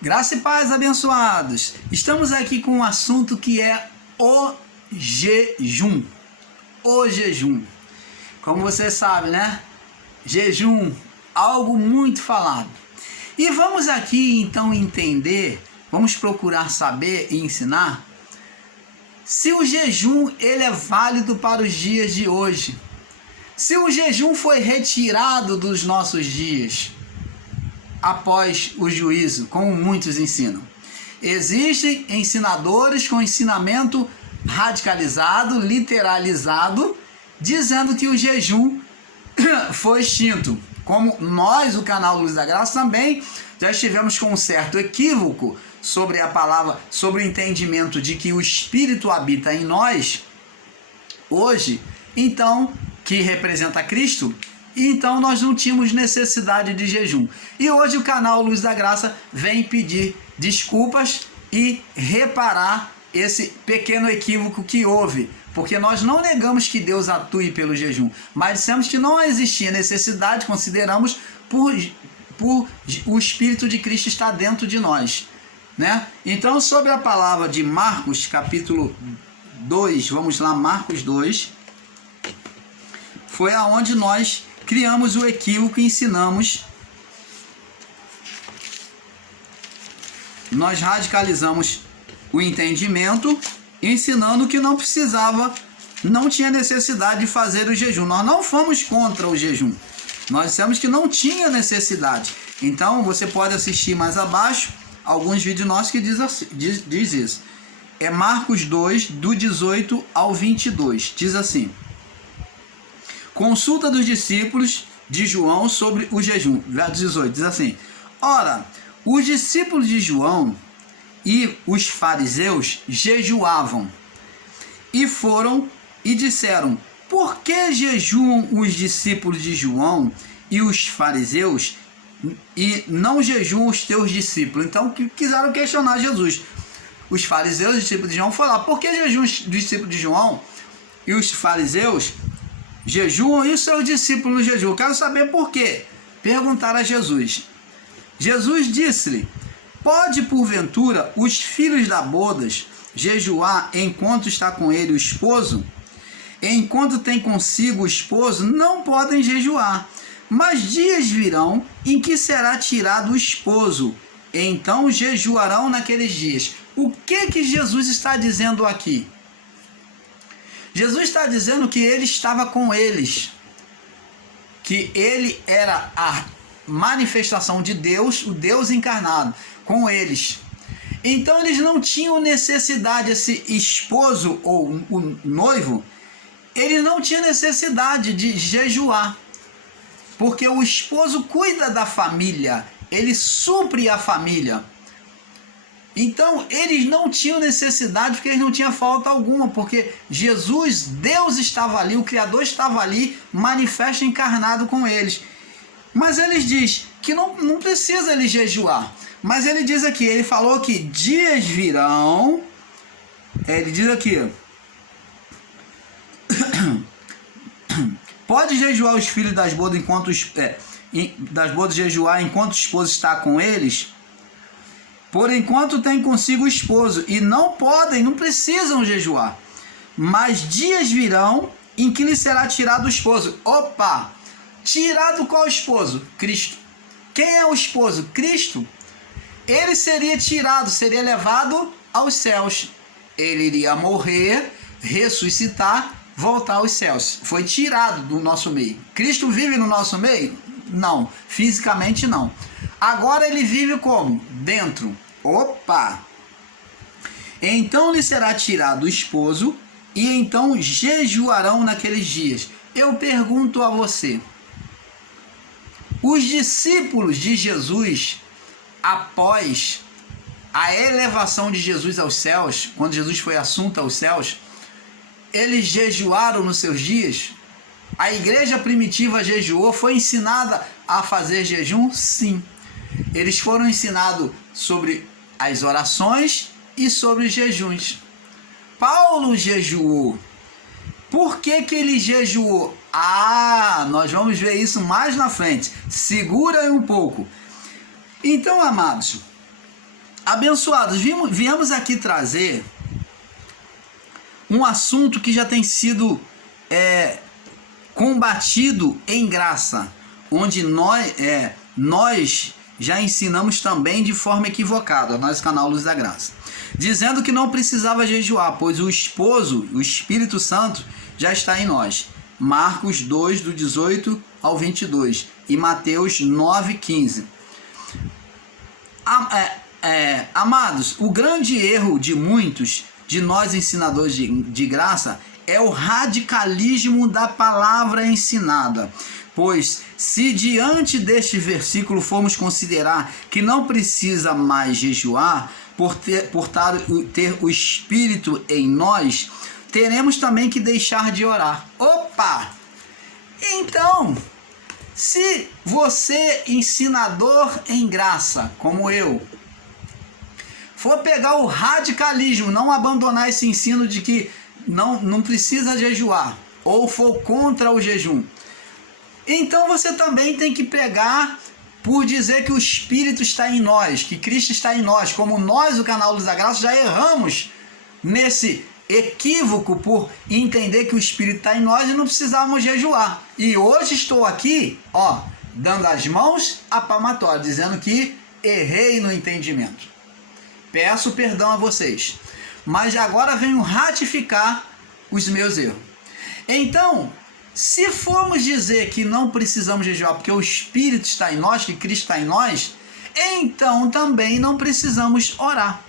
Graça e paz, abençoados. Estamos aqui com um assunto que é o jejum. O jejum. Como você sabe, né? Jejum, algo muito falado. E vamos aqui então entender, vamos procurar saber e ensinar se o jejum ele é válido para os dias de hoje. Se o jejum foi retirado dos nossos dias após o juízo, como muitos ensinam. Existem ensinadores com ensinamento radicalizado, literalizado, dizendo que o jejum foi extinto. Como nós, o canal Luz da Graça, também já estivemos com um certo equívoco sobre a palavra, sobre o entendimento de que o Espírito habita em nós, hoje, então, que representa Cristo, então nós não tínhamos necessidade de jejum. E hoje o canal Luz da Graça vem pedir desculpas e reparar esse pequeno equívoco que houve, porque nós não negamos que Deus atue pelo jejum, mas dissemos que não existia necessidade, consideramos por o Espírito de Cristo estar dentro de nós, né? Então, sobre a palavra de Marcos, capítulo 2, vamos lá, Marcos 2, foi aonde nós criamos o equívoco e ensinamos, nós radicalizamos o entendimento, ensinando que não precisava, não tinha necessidade de fazer o jejum. Nós não fomos contra o jejum, nós dissemos que não tinha necessidade. Então você pode assistir mais abaixo alguns vídeos nossos que diz isso. É Marcos 2, do 18 ao 22, diz assim: consulta dos discípulos de João sobre o jejum. Verso 18 diz assim: ora, os discípulos de João e os fariseus jejuavam e foram e disseram: por que jejuam os discípulos de João e os fariseus e não jejuam os teus discípulos? Então quiseram questionar Jesus. Os fariseus, os discípulos de João, falaram: por que jejuam os discípulos de João e os fariseus jejuam e os seus discípulos jejuam? Quero saber por quê. Perguntaram a Jesus. Jesus disse-lhe: pode porventura os filhos da bodas jejuar enquanto está com ele o esposo? Enquanto tem consigo o esposo, não podem jejuar. Mas dias virão em que será tirado o esposo, então jejuarão naqueles dias. O que Jesus está dizendo aqui? Jesus está dizendo que ele estava com eles, que ele era a manifestação de Deus, o Deus encarnado, com eles. Então eles não tinham necessidade, esse esposo ou o noivo, ele não tinha necessidade de jejuar, porque o esposo cuida da família, ele supre a família. Então, eles não tinham necessidade, porque eles não tinham falta alguma, porque Jesus, Deus estava ali, o Criador estava ali, manifesto encarnado com eles. Mas eles dizem que não precisa ele jejuar. Mas ele diz aqui, ele falou que dias virão, ele diz aqui, pode jejuar os filhos das bodas das bodas jejuar enquanto o esposo está com eles? Por enquanto tem consigo o esposo, e não podem, não precisam jejuar. Mas dias virão em que lhe será tirado o esposo. Opa! Tirado qual esposo? Cristo. Quem é o esposo? Cristo. Ele seria tirado, seria levado aos céus. Ele iria morrer, ressuscitar, voltar aos céus. Foi tirado do nosso meio. Cristo vive no nosso meio? Não, fisicamente não. Agora ele vive como? Dentro. Opa! Então lhe será tirado o esposo, e então jejuarão naqueles dias. Eu pergunto a você, os discípulos de Jesus, após a elevação de Jesus aos céus, quando Jesus foi assunto aos céus, eles jejuaram nos seus dias? A igreja primitiva jejuou, foi ensinada a fazer jejum? Sim. Eles foram ensinados sobre as orações e sobre os jejuns. Paulo jejuou. Por que ele jejuou? Nós vamos ver isso mais na frente. Segura aí um pouco. Então, amados, Abençoados, viemos aqui trazer um assunto que já tem sido combatido em graça, onde nós já ensinamos também de forma equivocada, nós, canal Luz da Graça, dizendo que não precisava jejuar, pois o esposo, o Espírito Santo, já está em nós. Marcos 2, do 18 ao 22 e Mateus 9, 15. Amados, o grande erro de muitos de nós ensinadores de graça é o radicalismo da palavra ensinada. Pois, se diante deste versículo formos considerar que não precisa mais jejuar por ter o Espírito em nós, teremos também que deixar de orar. Opa! Então, se você, ensinador em graça, como eu, for pegar o radicalismo, não abandonar esse ensino de que não precisa jejuar, ou for contra o jejum, então você também tem que pegar por dizer que o Espírito está em nós, que Cristo está em nós, como nós, o canal Luz da Graça, já erramos nesse equívoco por entender que o Espírito está em nós e não precisávamos jejuar. E hoje estou aqui, dando as mãos à palmatória, dizendo que errei no entendimento. Peço perdão a vocês, mas agora venho ratificar os meus erros. Então, se formos dizer que não precisamos jejuar porque o Espírito está em nós, que Cristo está em nós, então também não precisamos orar.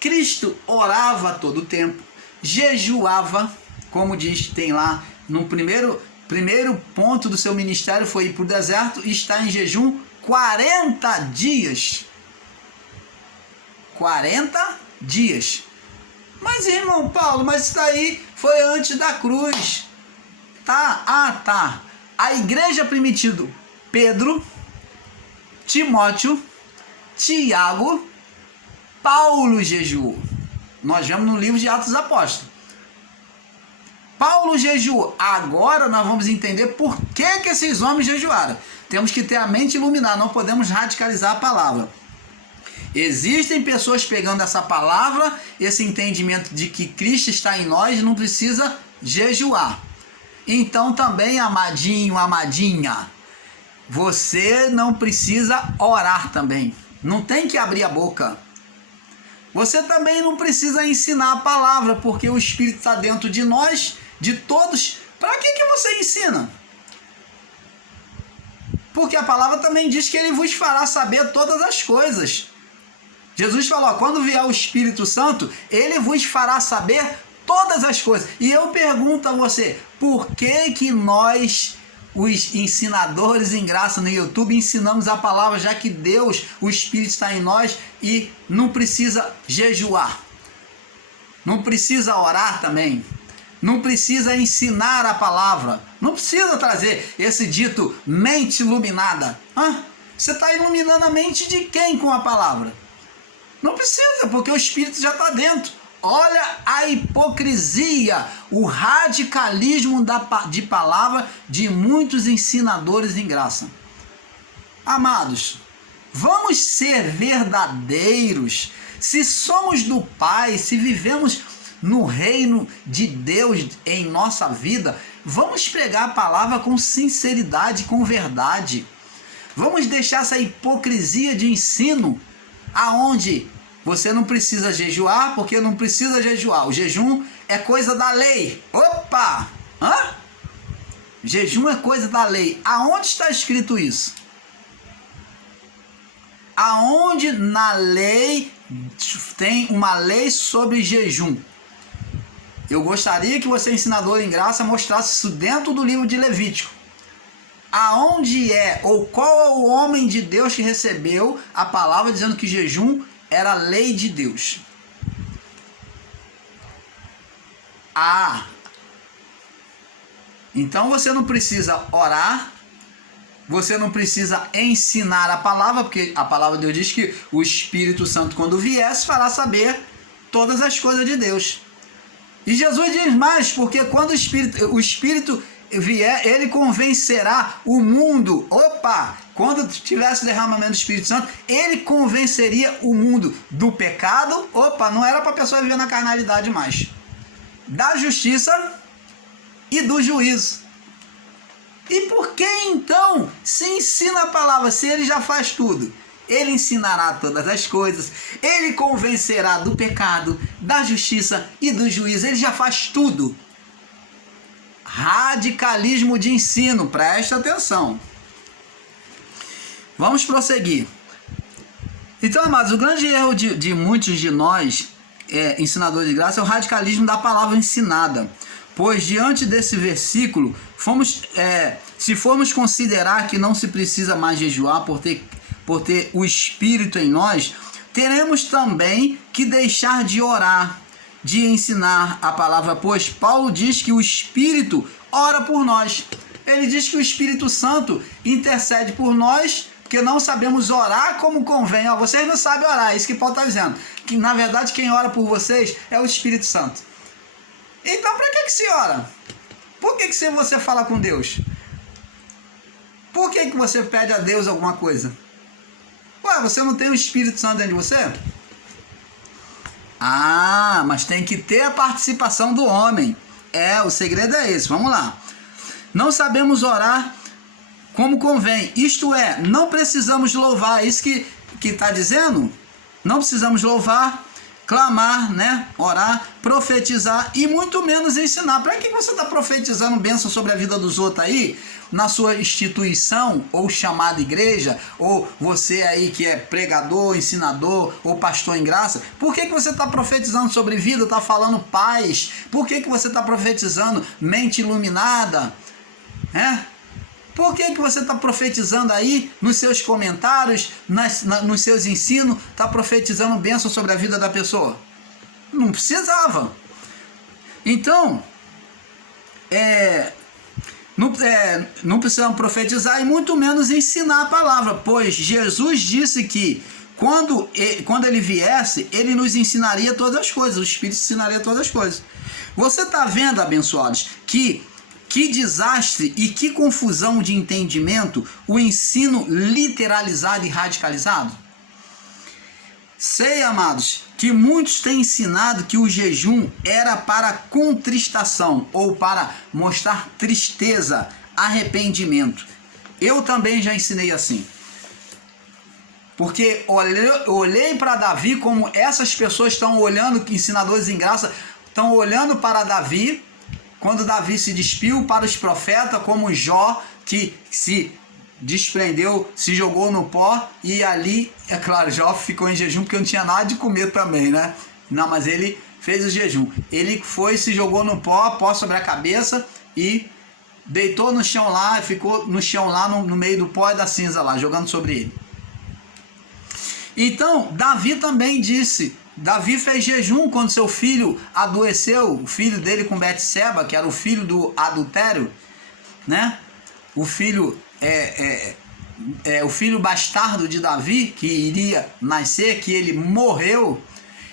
Cristo orava todo o tempo, jejuava, como diz, tem lá no primeiro ponto do seu ministério, foi ir para o deserto e está em jejum 40 dias. 40 dias. Mas, irmão Paulo, mas isso daí foi antes da cruz. Tá. A igreja primitiva, Pedro, Timóteo, Tiago, Paulo jejuou. Nós vemos no livro de Atos dos Apóstolos. Paulo jejuou. Agora nós vamos entender por que esses homens jejuaram. Temos que ter a mente iluminada, não podemos radicalizar a palavra. Existem pessoas pegando essa palavra, esse entendimento de que Cristo está em nós e não precisa jejuar. Então também, amadinho, amadinha, você não precisa orar também. Não tem que abrir a boca. Você também não precisa ensinar a palavra, porque o Espírito está dentro de nós, de todos. Para que você ensina? Porque a palavra também diz que ele vos fará saber todas as coisas. Jesus falou, quando vier o Espírito Santo, ele vos fará saber todas as coisas. E eu pergunto a você, por que nós, os ensinadores em graça no YouTube, ensinamos a palavra, já que Deus, o Espírito está em nós e não precisa jejuar? Não precisa orar também? Não precisa ensinar a palavra? Não precisa trazer esse dito mente iluminada? Você está iluminando a mente de quem com a palavra? Não precisa, porque o Espírito já está dentro. Olha a hipocrisia, o radicalismo de palavra de muitos ensinadores em graça. Amados, vamos ser verdadeiros. Se somos do Pai, se vivemos no reino de Deus em nossa vida, vamos pregar a palavra com sinceridade, com verdade. Vamos deixar essa hipocrisia de ensino, aonde você não precisa jejuar, porque não precisa jejuar. O jejum é coisa da lei. Opa! Jejum é coisa da lei. Aonde está escrito isso? Aonde na lei tem uma lei sobre jejum? Eu gostaria que você, ensinador em graça, mostrasse isso dentro do livro de Levítico. Aonde ou qual é o homem de Deus que recebeu a palavra dizendo que jejum era a lei de Deus? Então você não precisa orar, você não precisa ensinar a palavra, porque a palavra de Deus diz que o Espírito Santo, quando viesse, fará saber todas as coisas de Deus. E Jesus diz mais, porque quando o Espírito vier, ele convencerá o mundo. Opa! Quando tivesse derramamento do Espírito Santo, ele convenceria o mundo do pecado. Opa, não era para a pessoa viver na carnalidade mais. Da justiça e do juízo. E por que então se ensina a palavra, se ele já faz tudo? Ele ensinará todas as coisas, ele convencerá do pecado, da justiça e do juízo. Ele já faz tudo. Radicalismo de ensino, presta atenção. Vamos prosseguir. Então, amados, o grande erro de muitos de nós, ensinadores de graça, é o radicalismo da palavra ensinada. Pois, diante desse versículo, se formos considerar que não se precisa mais jejuar por ter o Espírito em nós, teremos também que deixar de orar, de ensinar a palavra, pois Paulo diz que o Espírito ora por nós. Ele diz que o Espírito Santo intercede por nós, porque não sabemos orar como convém. Vocês não sabem orar, é isso que Paulo está dizendo. Que na verdade quem ora por vocês é o Espírito Santo. Então para que se ora? Por que você fala com Deus? Por que você pede a Deus alguma coisa? Ué, você não tem o Espírito Santo dentro de você? Ah, mas tem que ter a participação do homem. O segredo é esse, vamos lá. Não sabemos orar como convém, isto é, não precisamos louvar, isso que está dizendo? Não precisamos louvar, clamar, né? Orar, profetizar e muito menos ensinar. Para que você está profetizando bênção sobre a vida dos outros aí? Na sua instituição ou chamada igreja, ou você aí que é pregador, ensinador ou pastor em graça, por que você está profetizando sobre vida, está falando paz? Por que você está profetizando mente iluminada? Por que você está profetizando aí nos seus comentários, nos seus ensinos, está profetizando bênção sobre a vida da pessoa? Não precisava. Então, não precisamos profetizar e muito menos ensinar a palavra, pois Jesus disse que quando ele viesse, ele nos ensinaria todas as coisas, o Espírito ensinaria todas as coisas. Você está vendo, abençoados, que desastre e que confusão de entendimento o ensino literalizado e radicalizado? Sei, amados, que muitos têm ensinado que o jejum era para contristação ou para mostrar tristeza, arrependimento. Eu também já ensinei assim. Porque olhei para Davi como essas pessoas estão olhando, ensinadores em graça, estão olhando para Davi, quando Davi se despiu, para os profetas, como Jó, que se desprendeu, se jogou no pó, e ali, é claro, Jó ficou em jejum porque não tinha nada de comer também, né? Não, mas ele fez o jejum. Ele foi, se jogou no pó sobre a cabeça e deitou no chão lá, ficou no chão lá no meio do pó e da cinza lá, jogando sobre ele. Então, Davi também disse, Davi fez jejum quando seu filho adoeceu, o filho dele com Betseba, que era o filho do adultério, né? O filho o filho bastardo de Davi, que iria nascer, que ele morreu.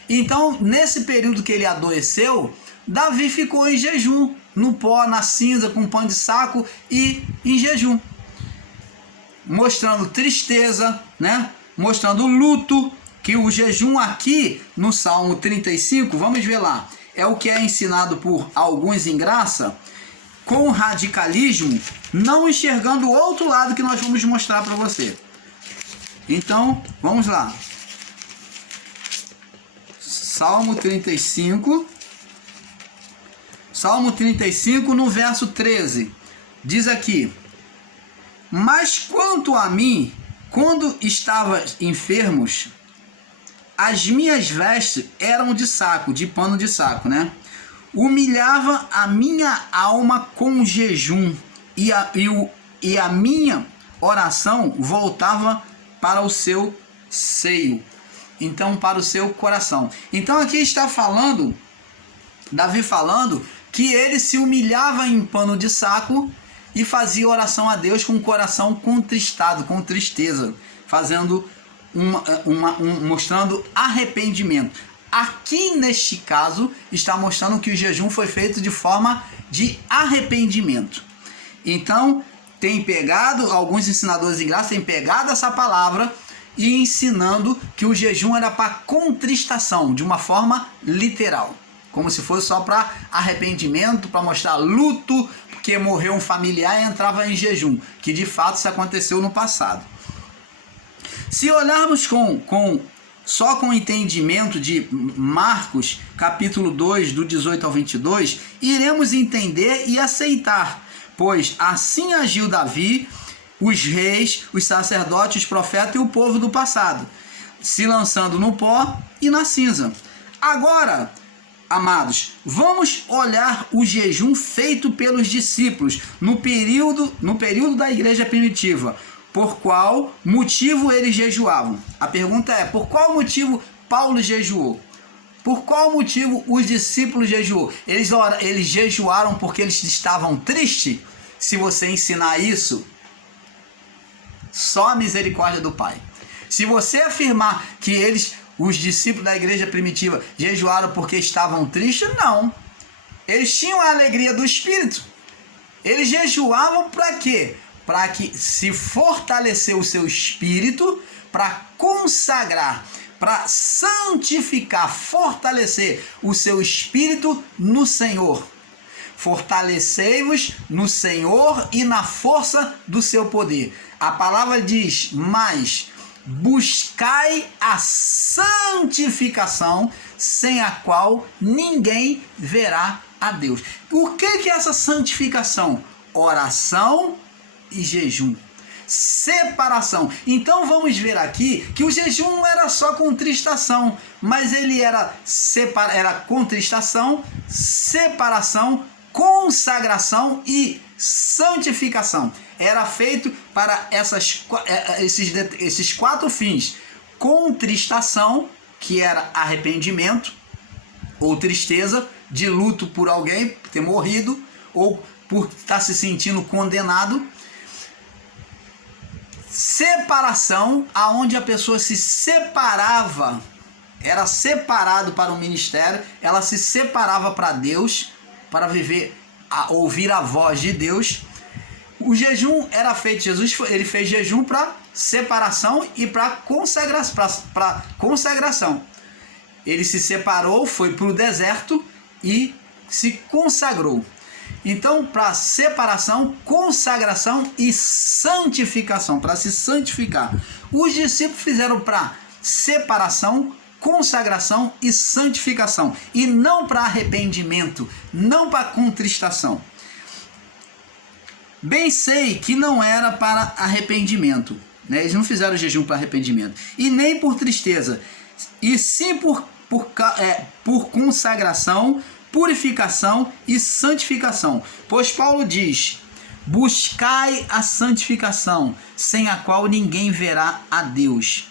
Então, nesse período que ele adoeceu, Davi ficou em jejum, no pó, na cinza, com pano de saco e em jejum, mostrando tristeza, né? Mostrando luto, que o jejum aqui no Salmo 35, vamos ver lá, é o que é ensinado por alguns em graça, com radicalismo, não enxergando o outro lado que nós vamos mostrar para você. Então, vamos lá. Salmo 35. Salmo 35, no verso 13. Diz aqui: mas quanto a mim, quando estava enfermos, as minhas vestes eram de saco, de pano de saco, né? Humilhava a minha alma com jejum, e a minha oração voltava para o seu seio. Então, para o seu coração. Então, aqui está falando, Davi falando, que ele se humilhava em pano de saco e fazia oração a Deus com o coração contristado, com tristeza, fazendo mostrando arrependimento. Aqui neste caso está mostrando que o jejum foi feito de forma de arrependimento. Então, alguns ensinadores em graça têm pegado essa palavra e ensinando que o jejum era para contristação, de uma forma literal. Como se fosse só para arrependimento, para mostrar luto, porque morreu um familiar e entrava em jejum, que de fato isso aconteceu no passado. Se olharmos só com o entendimento de Marcos, capítulo 2, do 18 ao 22, iremos entender e aceitar, pois assim agiu Davi, os reis, os sacerdotes, os profetas e o povo do passado, se lançando no pó e na cinza. Agora, amados, vamos olhar o jejum feito pelos discípulos no período da igreja primitiva. Por qual motivo eles jejuavam? A pergunta é, por qual motivo Paulo jejuou? Por qual motivo os discípulos jejuou? Eles jejuaram porque eles estavam tristes? Se você ensinar isso, só a misericórdia do Pai. Se você afirmar que os discípulos da igreja primitiva, jejuaram porque estavam tristes, não. Eles tinham a alegria do Espírito. Eles jejuavam para quê? Para que se fortalecer o seu espírito, para consagrar, para santificar, fortalecer o seu espírito no Senhor. Fortalecei-vos no Senhor e na força do seu poder. A palavra diz, mas buscai a santificação, sem a qual ninguém verá a Deus. O que é essa santificação? Oração e jejum. Separação. Então vamos ver aqui que o jejum não era só contristação, mas ele era contristação, separação, consagração e santificação. Era feito para esses 4 fins. Contristação, que era arrependimento ou tristeza, de luto por alguém ter morrido ou por estar se sentindo condenado. Separação, aonde a pessoa se separava, era separado para o ministério, ela se separava para Deus, para ouvir a voz de Deus. O jejum era feito, Jesus ele fez jejum para separação e para consagração. Ele se separou, foi para o deserto e se consagrou. Então, para separação, consagração e santificação, para se santificar. Os discípulos fizeram para separação, consagração e santificação, e não para arrependimento, não para contristação. Bem sei que não era para arrependimento, né? Eles não fizeram jejum para arrependimento, e nem por tristeza, e sim por consagração, purificação e santificação. Pois Paulo diz, buscai a santificação, sem a qual ninguém verá a Deus.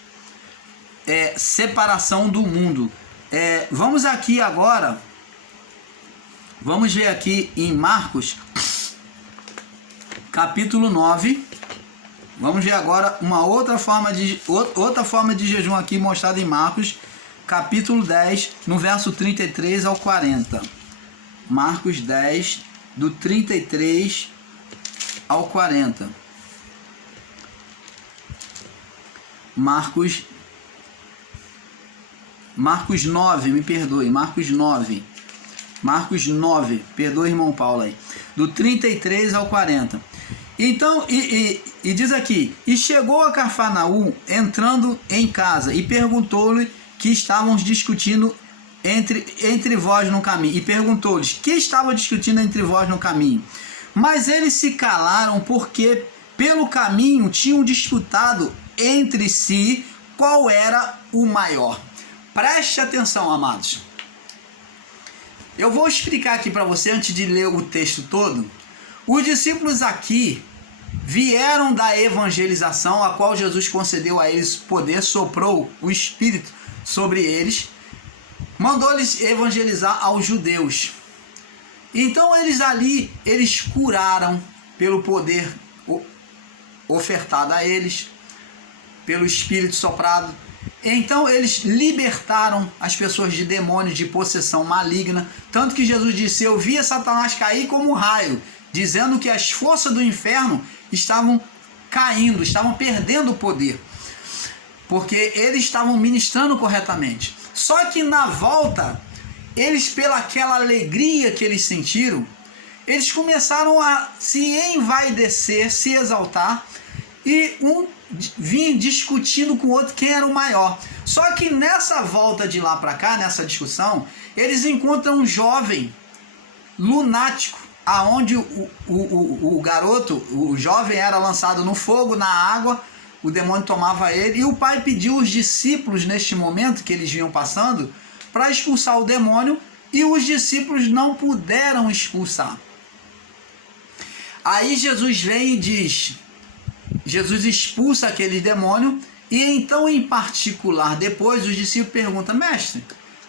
Separação do mundo. Vamos aqui agora, vamos ver aqui em Marcos, capítulo 9. Vamos ver agora uma outra forma de jejum aqui mostrada em Marcos, capítulo 10, no verso 33 ao 40. Marcos 10, do 33 ao 40. Marcos 9, me perdoe. Marcos 9, perdoe, irmão Paulo aí. Do 33 ao 40. Então, e diz aqui, e chegou a Cafarnaum, entrando em casa, e perguntou-lhe que estávamos discutindo entre vós no caminho. E perguntou-lhes, que estavam discutindo entre vós no caminho? Mas eles se calaram, porque pelo caminho tinham disputado entre si qual era o maior. Preste atenção, amados. Eu vou explicar aqui para você, antes de ler o texto todo. Os discípulos aqui vieram da evangelização, a qual Jesus concedeu a eles poder, soprou o Espírito sobre eles, mandou-lhes evangelizar aos judeus. Então eles curaram pelo poder ofertado a eles, pelo Espírito soprado. Então eles libertaram as pessoas de demônios, de possessão maligna, tanto que Jesus disse, eu via Satanás cair como um raio. dizendo que as forças do inferno estavam caindo, estavam perdendo o poder, porque eles estavam ministrando corretamente. Só que na volta, eles, pela aquela alegria que eles sentiram, eles começaram a se envaidecer, se exaltar, e um vinha discutindo com o outro quem era o maior. Só que nessa volta de lá para cá, nessa discussão, eles encontram um jovem lunático, aonde o garoto, o jovem, era lançado no fogo, na água, o demônio tomava ele, e o pai pediu os discípulos, neste momento que eles vinham passando, para expulsar o demônio, e os discípulos não puderam expulsar. Aí Jesus vem e diz, Jesus expulsa aquele demônio, e então, em particular, depois os discípulos perguntam: mestre,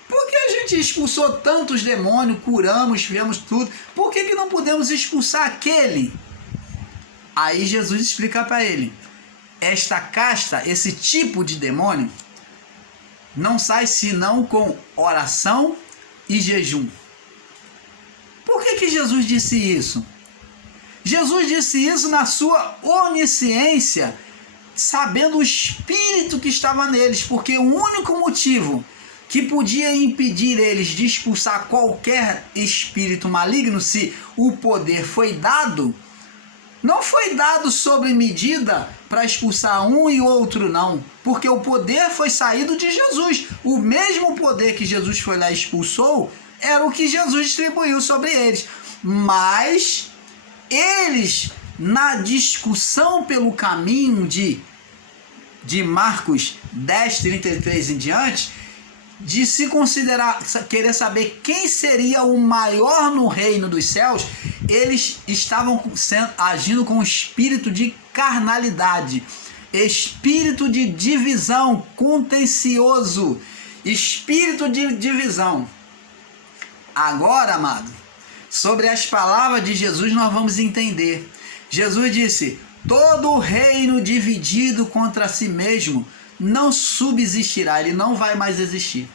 por que a gente expulsou tantos demônios, curamos, fizemos tudo, por que não podemos expulsar aquele? Aí Jesus explica para ele: esta casta, esse tipo de demônio, não sai senão com oração e jejum. Por que Jesus disse isso? Jesus disse isso na sua onisciência, sabendo o espírito que estava neles, porque o único motivo que podia impedir eles de expulsar qualquer espírito maligno, se o poder foi dado, não foi dado sobre medida para expulsar um e outro, não, porque o poder foi saído de Jesus. O mesmo poder que Jesus foi lá e expulsou era o que Jesus distribuiu sobre eles, mas eles, na discussão pelo caminho de Marcos 10, 33 em diante, de se considerar, querer saber quem seria o maior no reino dos céus, eles estavam agindo com espírito de carnalidade, espírito de divisão, contencioso, espírito de divisão. Agora, amado, sobre as palavras de Jesus nós vamos entender. Jesus disse: todo reino dividido contra si mesmo não subsistirá, ele não vai mais existir.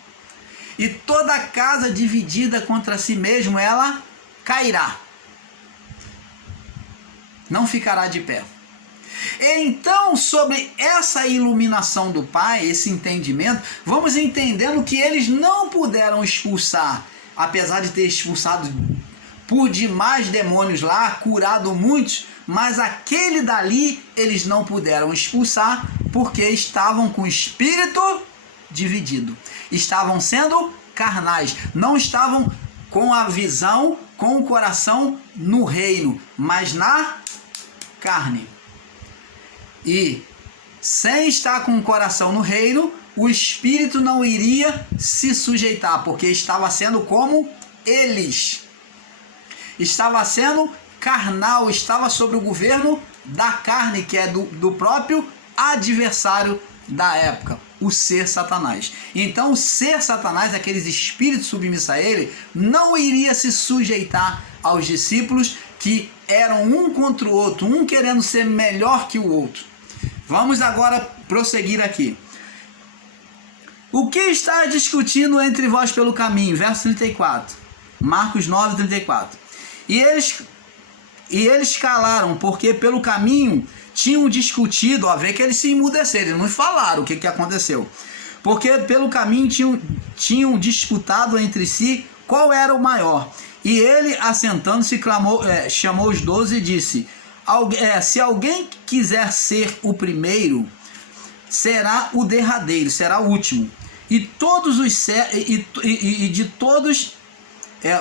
E toda casa dividida contra si mesmo, ela cairá, não ficará de pé. Então, sobre essa iluminação do Pai, esse entendimento, vamos entendendo que eles não puderam expulsar, apesar de ter expulsado por demais demônios lá, curado muitos, mas aquele dali eles não puderam expulsar, porque estavam com o espírito dividido, estavam sendo carnais, não estavam com a visão, com o coração no reino, mas na carne. E sem estar com o coração no reino, o espírito não iria se sujeitar, porque estava sendo como eles, estava sendo carnal, estava sob o governo da carne, que é do próprio adversário da época, o ser Satanás. Então o ser Satanás, aqueles espíritos submissos a ele, não iria se sujeitar aos discípulos, que eram um contra o outro, um querendo ser melhor que o outro. Vamos agora prosseguir aqui. O que está discutindo entre vós pelo caminho? Verso 34. Marcos 9, 34. E eles calaram, porque pelo caminho tinham discutido, a ver que eles se emudeceram, eles não falaram o que aconteceu. Porque pelo caminho tinham disputado entre si qual era o maior. E ele, assentando-se, chamou os 12 e disse: se alguém quiser ser o primeiro, será o derradeiro, será o último. E todos os de todos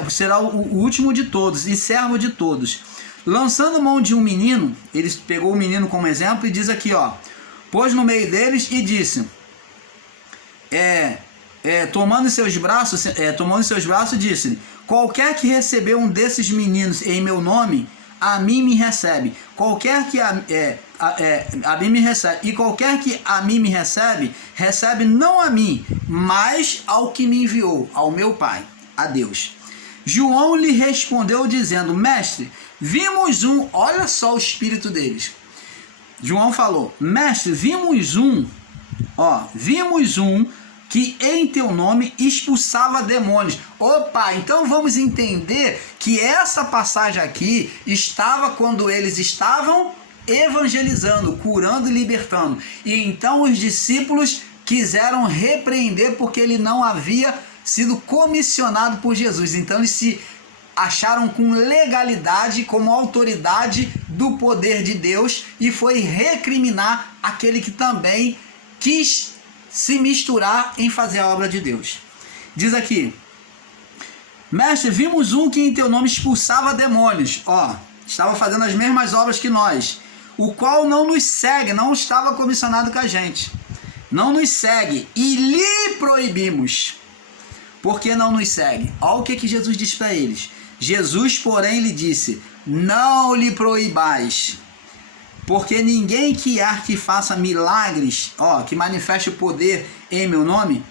será o último de todos e servo de todos. Lançando mão de um menino, ele pegou o menino como exemplo e diz aqui, pôs no meio deles e disse, tomando em seus braços, disse: qualquer que receber um desses meninos em meu nome, a mim me recebe. Qualquer que a mim me recebe, e qualquer que a mim me recebe, recebe não a mim, mas ao que me enviou, ao meu Pai, a Deus. João lhe respondeu dizendo: mestre, vimos um. Olha só o espírito deles. João falou: mestre, vimos um que em teu nome expulsava demônios. Opa, então vamos entender que essa passagem aqui estava quando eles estavam evangelizando, curando e libertando. E então os discípulos quiseram repreender porque ele não havia sido comissionado por Jesus. Então eles se acharam com legalidade, como autoridade do poder de Deus, e foi recriminar aquele que também quis se misturar em fazer a obra de Deus. Diz aqui: mestre, vimos um que em teu nome expulsava demônios. Estava fazendo as mesmas obras que nós, o qual não nos segue, não estava comissionado com a gente, não nos segue, e lhe proibimos. Por que não nos segue? Olha o que Jesus disse para eles. Jesus, porém, lhe disse: não lhe proibais, porque ninguém que faça milagres, que manifeste o poder em meu nome,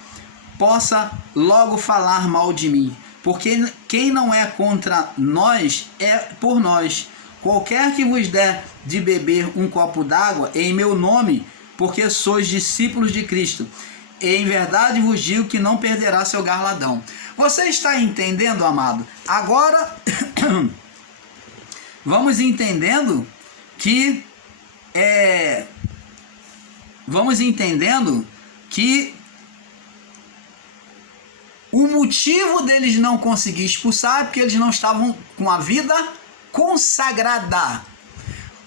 possa logo falar mal de mim. Porque quem não é contra nós é por nós. Qualquer que vos der de beber um copo d'água em meu nome, porque sois discípulos de Cristo, em verdade vos digo que não perderá seu galardão. Você está entendendo, amado? Agora, vamos entendendo que o motivo deles não conseguir expulsar é porque eles não estavam com a vida consagrada.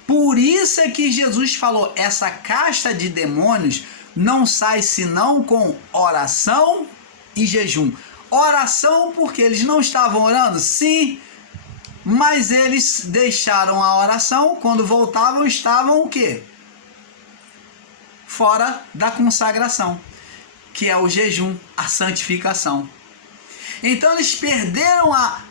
Por isso é que Jesus falou: essa casta de demônios não sai senão com oração e jejum. Oração porque eles não estavam orando? Sim, mas eles deixaram a oração, quando voltavam estavam o quê? Fora da consagração, que é o jejum, a santificação. Então eles perderam a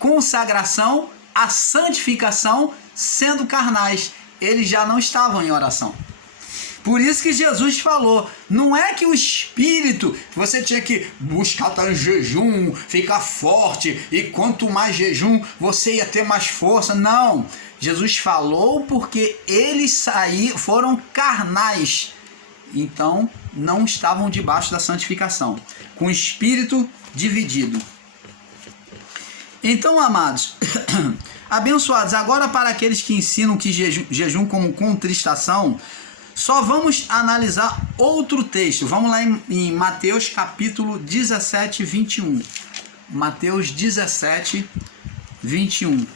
consagração, a santificação, sendo carnais. Eles já não estavam em oração. Por isso que Jesus falou, não é que o espírito, você tinha que buscar estar em jejum, ficar forte, e quanto mais jejum, você ia ter mais força. Não, Jesus falou porque eles foram carnais, então não estavam debaixo da santificação, com o espírito dividido. Então, amados, abençoados, agora para aqueles que ensinam que jejum como contristação, só vamos analisar outro texto. Vamos lá em Mateus capítulo 17, 21. Mateus 17, 21.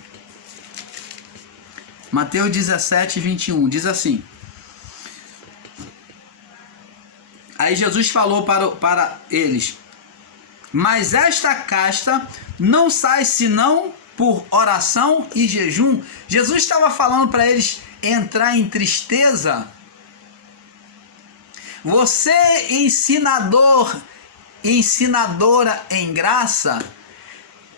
Mateus 17, 21. Diz assim: aí Jesus falou para eles: mas esta casta não sai senão por oração e jejum. Jesus estava falando para eles entrar em tristeza. Você, ensinadora em graça,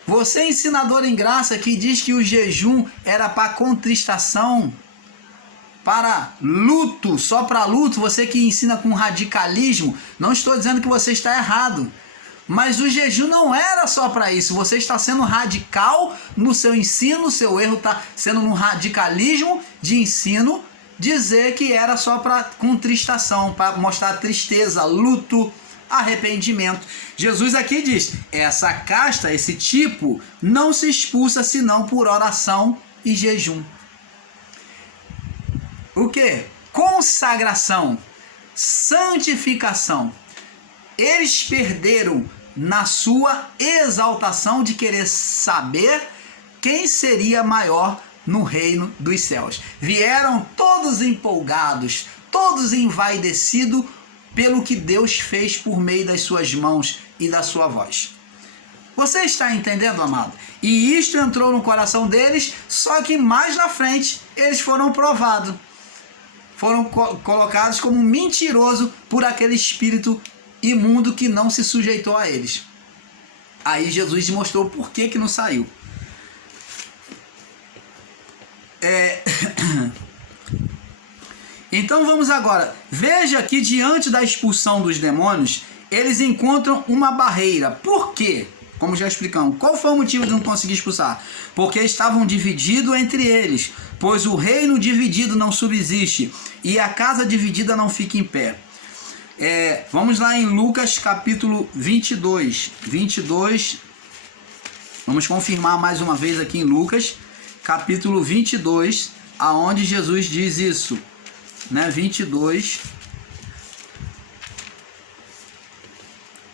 você, ensinadora em graça, que diz que o jejum era para contristação, para luto, só para luto, você que ensina com radicalismo, não estou dizendo que você está errado, mas o jejum não era só para isso. Você está sendo radical no seu ensino, o seu erro está sendo no radicalismo de ensino, dizer que era só para contristação, para mostrar tristeza, luto, arrependimento. Jesus aqui diz: essa casta, esse tipo, não se expulsa senão por oração e jejum. O que? Consagração, santificação. Eles perderam na sua exaltação de querer saber quem seria maior no reino dos céus. Vieram todos empolgados, todos envaidecidos pelo que Deus fez por meio das suas mãos e da sua voz. Você está entendendo, amado? E isto entrou no coração deles, só que mais na frente eles foram provados. Foram colocados como mentiroso por aquele espírito imundo que não se sujeitou a eles. Aí Jesus mostrou por que não saiu. Então vamos agora. Veja que diante da expulsão dos demônios, eles encontram uma barreira. Por quê? Como já explicamos. Qual foi o motivo de não conseguir expulsar? Porque estavam divididos entre eles. Pois o reino dividido não subsiste, e a casa dividida não fica em pé. Vamos lá em Lucas capítulo 22. Vamos confirmar mais uma vez aqui em Lucas capítulo 22, aonde Jesus diz isso, né? 22,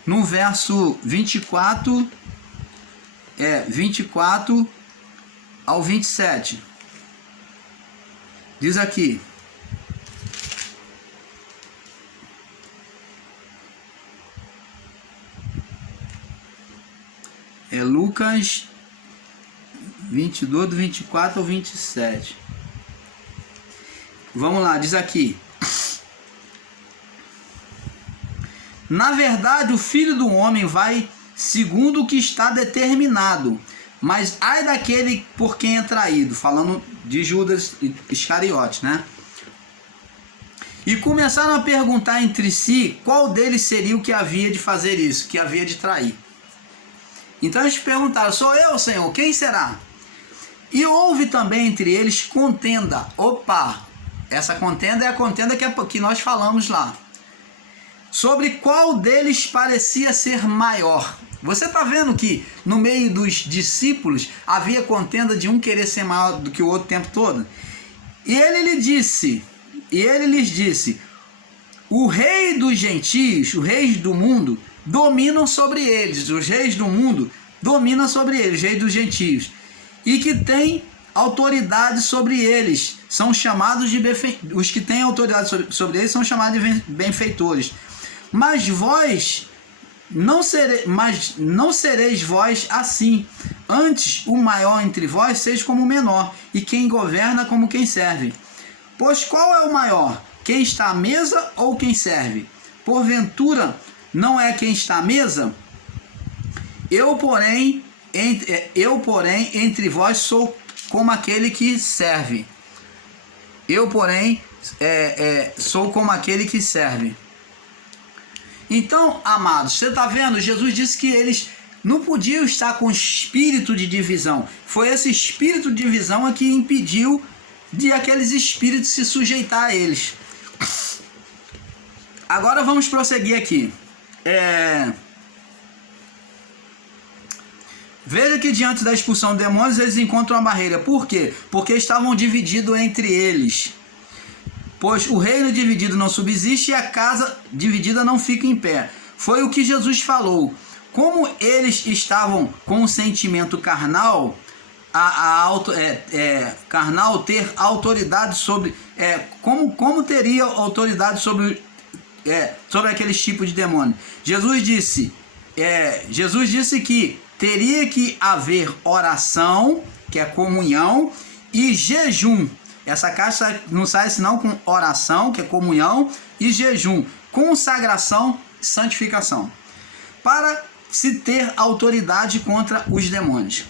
no verso 24 ao 27. Diz aqui: Lucas 22, do 24 ao 27. Vamos lá, diz aqui: na verdade, o Filho do Homem vai segundo o que está determinado, mas ai daquele por quem é traído. Falando de Judas Iscariote, né? E começaram a perguntar entre si qual deles seria o que havia de fazer isso, que havia de trair. Então eles perguntaram: sou eu, Senhor, quem será? E houve também entre eles contenda. Opa, essa contenda é a contenda que nós falamos lá, sobre qual deles parecia ser maior. Você está vendo que no meio dos discípulos havia contenda de um querer ser maior do que o outro o tempo todo? E ele lhes disse: o rei dos gentios, os reis do mundo, dominam sobre eles. Os reis do mundo dominam sobre eles, reis dos gentios. E que têm autoridade sobre eles são chamados de os que têm autoridade sobre eles são chamados de benfeitores. Mas não sereis vós assim. Antes, o maior entre vós seja como o menor, e quem governa como quem serve. Pois qual é o maior? Quem está à mesa ou quem serve? Porventura, não é quem está à mesa? Eu, porém, entre vós sou como aquele que serve. Eu, porém, sou como aquele que serve. Então, amados, você está vendo? Jesus disse que eles não podiam estar com espírito de divisão. Foi esse espírito de divisão que impediu de aqueles espíritos se sujeitar a eles. Agora vamos prosseguir aqui. Veja que diante da expulsão de demônios eles encontram uma barreira. Por quê? Porque estavam divididos entre eles. Pois o reino dividido não subsiste e a casa dividida não fica em pé. Foi o que Jesus falou. Como eles estavam com um sentimento carnal, carnal ter autoridade sobre... como teria autoridade sobre aqueles tipos de demônio? Jesus disse que teria que haver oração, que é comunhão, e jejum. Essa caixa não sai senão com oração, que é comunhão, e jejum, consagração, santificação, para se ter autoridade contra os demônios.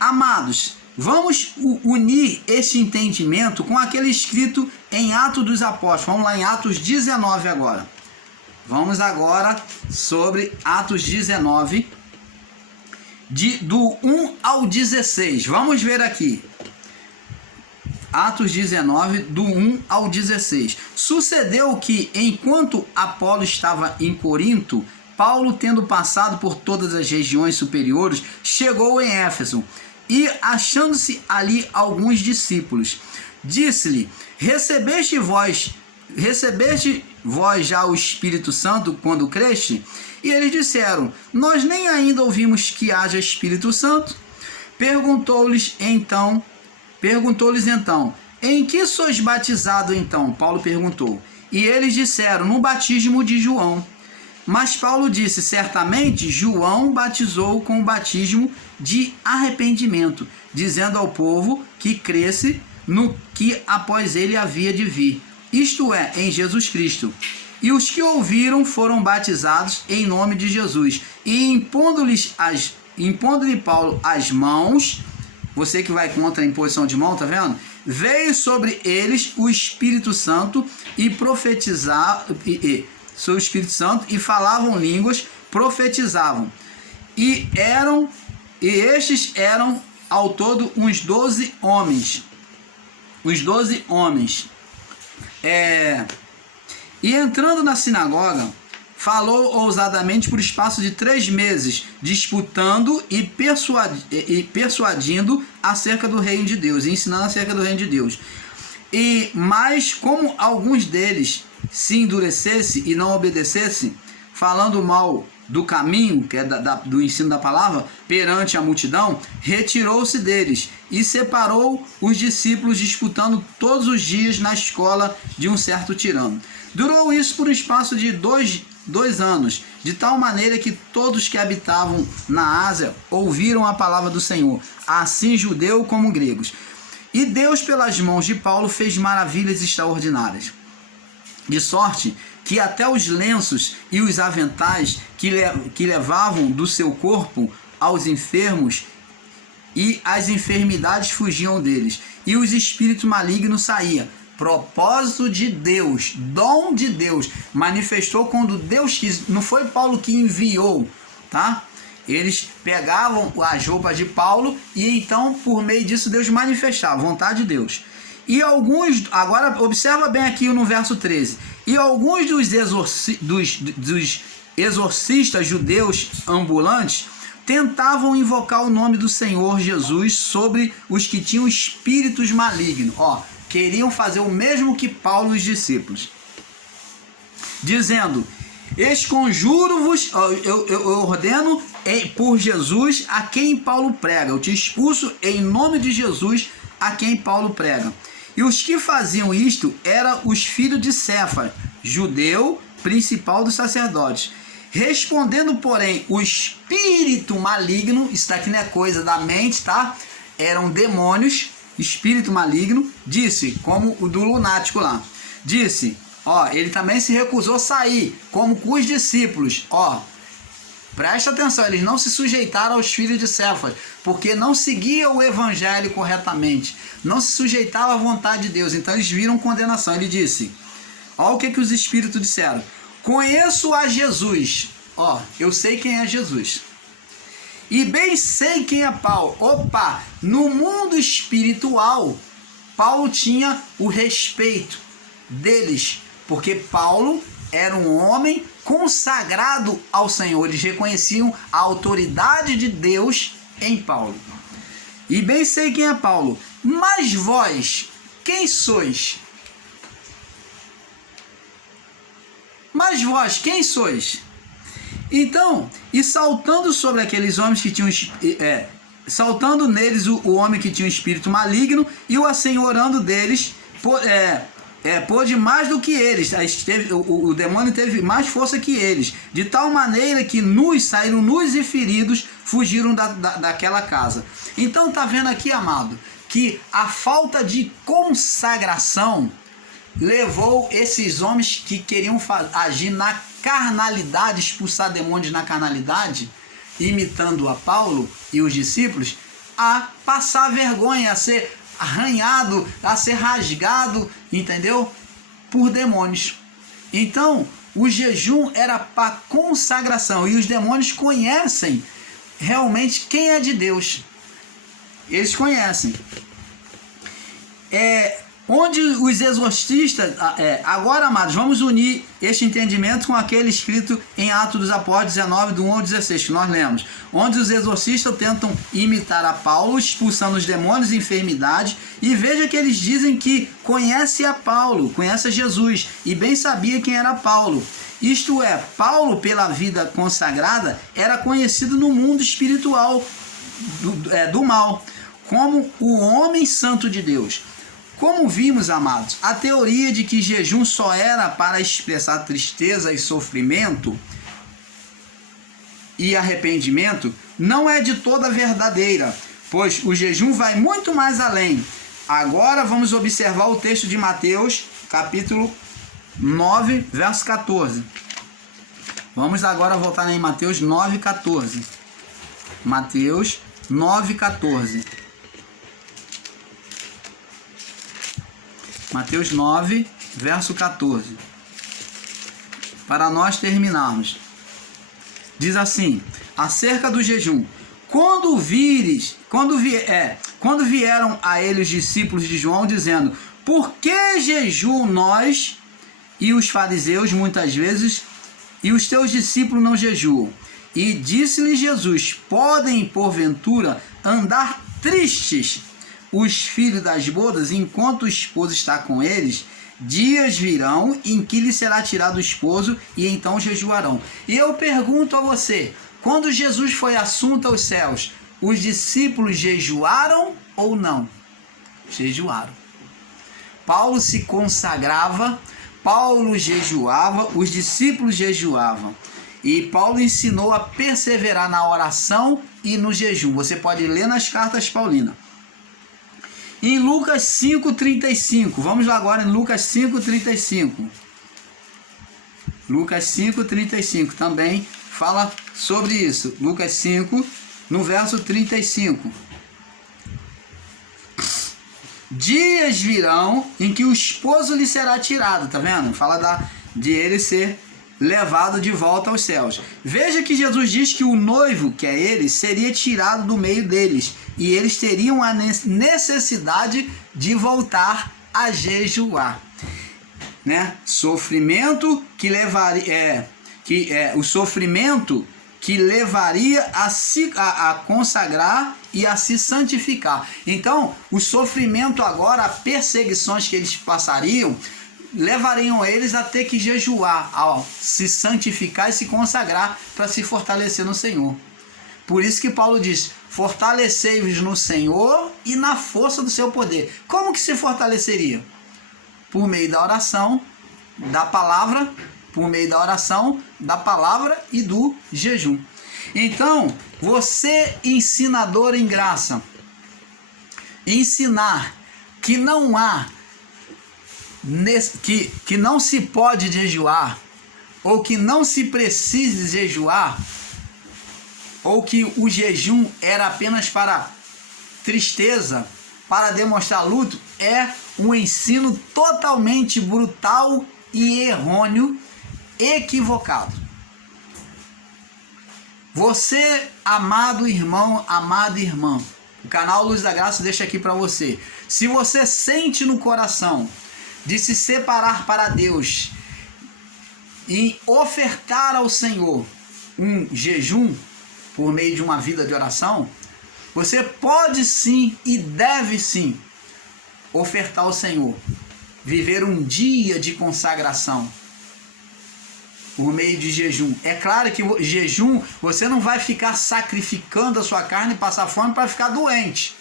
Amados, vamos unir este entendimento com aquele escrito em Atos dos Apóstolos. Vamos lá em Atos 19 agora. Vamos agora sobre Atos 19, do 1 ao 16. Vamos ver aqui. Atos 19, do 1 ao 16. Sucedeu que, enquanto Apolo estava em Corinto, Paulo, tendo passado por todas as regiões superiores, chegou em Éfeso, e, achando-se ali alguns discípulos, disse-lhe: recebeste vós já o Espírito Santo quando creste? E eles disseram: nós nem ainda ouvimos que haja Espírito Santo. Perguntou-lhes então, em que sois batizado então? Paulo perguntou. E eles disseram: no batismo de João. Mas Paulo disse: certamente João batizou com o batismo de arrependimento, dizendo ao povo que cresce no que após ele havia de vir, isto é, em Jesus Cristo. E os que ouviram foram batizados em nome de Jesus. E impondo-lhe Paulo as mãos, você que vai contra a imposição de mão, tá vendo? Veio sobre eles o Espírito Santo e seu Espírito Santo, e falavam línguas, profetizavam. E estes eram ao todo uns 12 homens. Os 12 homens. E entrando na sinagoga, falou ousadamente por espaço de 3 meses, disputando e persuadindo acerca do reino de Deus, e ensinando acerca do reino de Deus. Mas como alguns deles se endurecessem e não obedecessem, falando mal do caminho, que é do ensino da palavra, perante a multidão, retirou-se deles e separou os discípulos, disputando todos os dias na escola de um certo tirano. Durou isso por um espaço de dois anos, de tal maneira que todos que habitavam na Ásia ouviram a palavra do Senhor, assim judeu como gregos. E Deus, pelas mãos de Paulo, fez maravilhas extraordinárias, de sorte que até os lenços e os aventais que levavam do seu corpo aos enfermos e as enfermidades fugiam deles, e os espíritos malignos saíam. Propósito de Deus, dom de Deus, manifestou quando Deus quis. Não foi Paulo que enviou, tá? Eles pegavam as roupas de Paulo e então por meio disso Deus manifestava a vontade de Deus. E alguns, agora observa bem aqui no verso 13, e alguns dos exorcistas judeus ambulantes tentavam invocar o nome do Senhor Jesus sobre os que tinham espíritos malignos. Queriam fazer o mesmo que Paulo e os discípulos, dizendo: esconjuro-vos, eu ordeno por Jesus a quem Paulo prega, eu te expulso em nome de Jesus a quem Paulo prega. E os que faziam isto eram os filhos de Cefas, judeu principal dos sacerdotes. Respondendo, porém, o espírito maligno, isso daqui não é coisa da mente, tá? Eram demônios, espírito maligno, disse, como o do lunático lá, disse, ele também se recusou a sair, como com os discípulos, presta atenção, eles não se sujeitaram aos filhos de Cefas, porque não seguiam o evangelho corretamente, não se sujeitavam à vontade de Deus, então eles viram condenação. Ele disse, o que os espíritos disseram: conheço a Jesus, eu sei quem é Jesus, e bem sei quem é Paulo. No mundo espiritual, Paulo tinha o respeito deles, porque Paulo era um homem consagrado ao Senhor. Eles reconheciam a autoridade de Deus em Paulo. E bem sei quem é Paulo. Mas vós, quem sois? Mas vós, quem sois? Então, e saltando sobre aqueles homens que tinham, saltando neles o homem que tinha um espírito maligno, e o assenhorando deles, pôde mais do que eles, o demônio teve mais força que eles, de tal maneira que saíram nus e feridos, fugiram daquela casa. Então tá vendo aqui, amado, que a falta de consagração levou esses homens que queriam agir na carnalidade, expulsar demônios na carnalidade, imitando a Paulo e os discípulos, a passar vergonha, a ser arranhado, a ser rasgado, entendeu? Por demônios. Então, o jejum era para consagração, e os demônios conhecem realmente quem é de Deus. Eles conhecem. Onde os exorcistas... agora, amados, vamos unir este entendimento com aquele escrito em Atos dos Apóstolos 19, do 1 ao 16, que nós lemos. Onde os exorcistas tentam imitar a Paulo, expulsando os demônios e enfermidades. E veja que eles dizem que conhece a Paulo, conhece a Jesus, e bem sabia quem era Paulo. Isto é, Paulo, pela vida consagrada, era conhecido no mundo espiritual do mal, como o homem santo de Deus. Como vimos, amados, a teoria de que jejum só era para expressar tristeza e sofrimento e arrependimento não é de toda verdadeira, pois o jejum vai muito mais além. Agora vamos observar o texto de Mateus, capítulo 9, verso 14. Vamos agora voltar em Mateus 9, 14. Mateus 9, 14. Mateus 9, verso 14. Para nós terminarmos. Diz assim, acerca do jejum: quando vieram a ele os discípulos de João, dizendo: por que jejum nós e os fariseus muitas vezes, e os teus discípulos não jejuam. E disse-lhe Jesus: podem porventura andar tristes os filhos das bodas enquanto o esposo está com eles? Dias virão em que lhe será tirado o esposo, e então jejuarão. E eu pergunto a você, quando Jesus foi assunto aos céus, os discípulos jejuaram ou não? Jejuaram. Paulo se consagrava, Paulo jejuava, os discípulos jejuavam. E Paulo ensinou a perseverar na oração e no jejum. Você pode ler nas cartas paulinas. Em Lucas 5,35, vamos lá agora em Lucas 5,35. Lucas 5,35 também fala sobre isso. Lucas 5, no verso 35. Dias virão em que o esposo lhe será tirado, tá vendo? Fala de ele ser levado de volta aos céus. Veja que Jesus diz que o noivo, que é ele, seria tirado do meio deles, e eles teriam a necessidade de voltar a jejuar, né? Sofrimento que levaria, o sofrimento que levaria a consagrar e a se santificar. Então, o sofrimento agora, as perseguições que eles passariam, levariam eles a ter que jejuar, ao se santificar e se consagrar para se fortalecer no Senhor. Por isso que Paulo diz: fortalecei-vos no Senhor e na força do seu poder. Como que se fortaleceria? Por meio da oração, da palavra, por meio da oração, da palavra e do jejum. Então, você, ensinador em graça, ensinar que não há que não se pode jejuar, ou que não se precise jejuar, ou que o jejum era apenas para tristeza, para demonstrar luto, é um ensino totalmente brutal e errôneo, equivocado. Você, amado irmão, amada irmã, o canal Luz da Graça deixa aqui para você. Se você sente no coração de se separar para Deus e ofertar ao Senhor um jejum por meio de uma vida de oração, você pode sim e deve sim ofertar ao Senhor, viver um dia de consagração por meio de jejum. É claro que jejum, você não vai ficar sacrificando a sua carne e passar fome para ficar doente.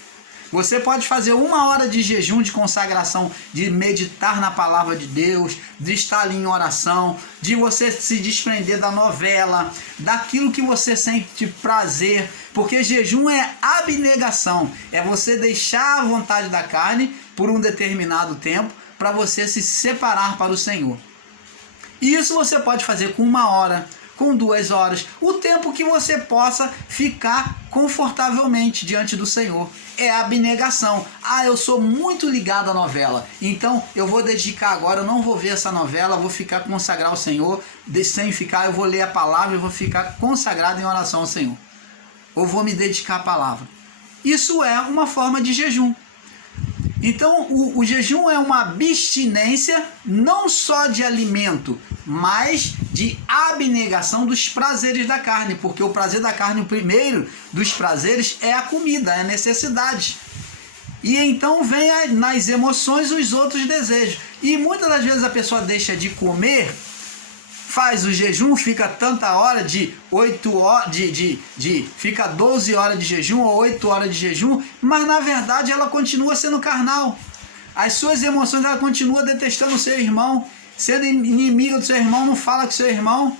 Você pode fazer 1 hora de jejum, de consagração, de meditar na palavra de Deus, de estar ali em oração, de você se desprender da novela, daquilo que você sente prazer, porque jejum é abnegação, é você deixar a vontade da carne por um determinado tempo para você se separar para o Senhor. E isso você pode fazer com 1 hora, com 2 horas, o tempo que você possa ficar confortavelmente diante do Senhor. É abnegação. Ah, eu sou muito ligado à novela, então eu vou dedicar agora, eu não vou ver essa novela, vou ficar consagrar ao Senhor, sem ficar, eu vou ler a palavra, eu vou ficar consagrado em oração ao Senhor. Ou vou me dedicar à palavra. Isso é uma forma de jejum. Então, o jejum é uma abstinência não só de alimento, mas de abnegação dos prazeres da carne, porque o prazer da carne, o primeiro dos prazeres, é a comida, é a necessidade. E então vem nas emoções os outros desejos. E muitas das vezes a pessoa deixa de comer, faz o jejum, fica tanta hora, de 8 horas, fica 12 horas de jejum ou 8 horas de jejum, mas na verdade ela continua sendo carnal. As suas emoções, ela continua detestando o seu irmão, sendo inimiga do seu irmão, não fala com o seu irmão,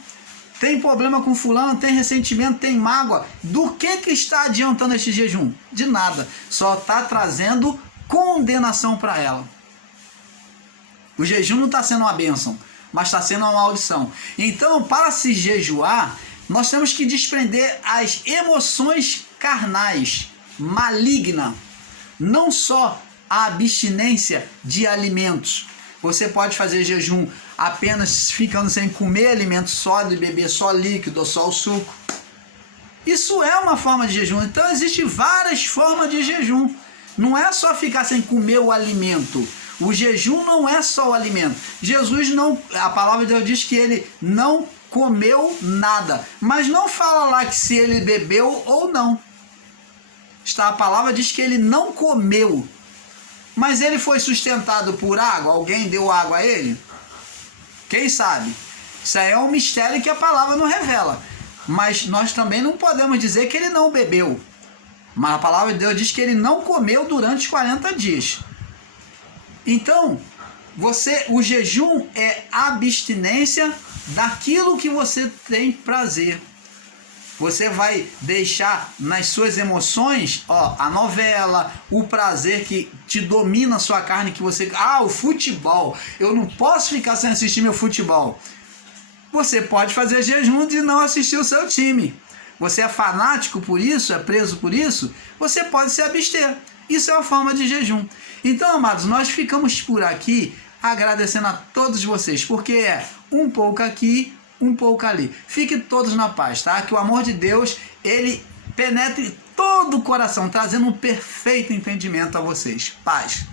tem problema com fulano, tem ressentimento, tem mágoa. Do que está adiantando este jejum? De nada, só está trazendo condenação para ela. O jejum não está sendo uma bênção, mas está sendo uma maldição. Então, para se jejuar, nós temos que desprender as emoções carnais, maligna, não só a abstinência de alimentos. Você pode fazer jejum apenas ficando sem comer alimento sólido e beber só líquido ou só o suco. Isso é uma forma de jejum. Então, existem várias formas de jejum. Não é só ficar sem comer o alimento. O jejum não é só o alimento. Jesus não, a palavra de Deus diz que ele não comeu nada, mas não fala lá que se ele bebeu ou não. A palavra diz que ele não comeu, mas ele foi sustentado por água. Alguém deu água a ele? Quem sabe? Isso aí é um mistério que a palavra não revela. Mas nós também não podemos dizer que ele não bebeu. Mas a palavra de Deus diz que ele não comeu durante os 40 dias. Então, o jejum é abstinência daquilo que você tem prazer. Você vai deixar nas suas emoções, a novela, o prazer que te domina a sua carne, que você... o futebol, eu não posso ficar sem assistir meu futebol. Você pode fazer jejum de não assistir o seu time. Você é fanático por isso, é preso por isso, você pode se abster. Isso é uma forma de jejum. Então, amados, nós ficamos por aqui agradecendo a todos vocês, porque é um pouco aqui, um pouco ali. Fiquem todos na paz, tá? Que o amor de Deus, ele penetre todo o coração, trazendo um perfeito entendimento a vocês. Paz.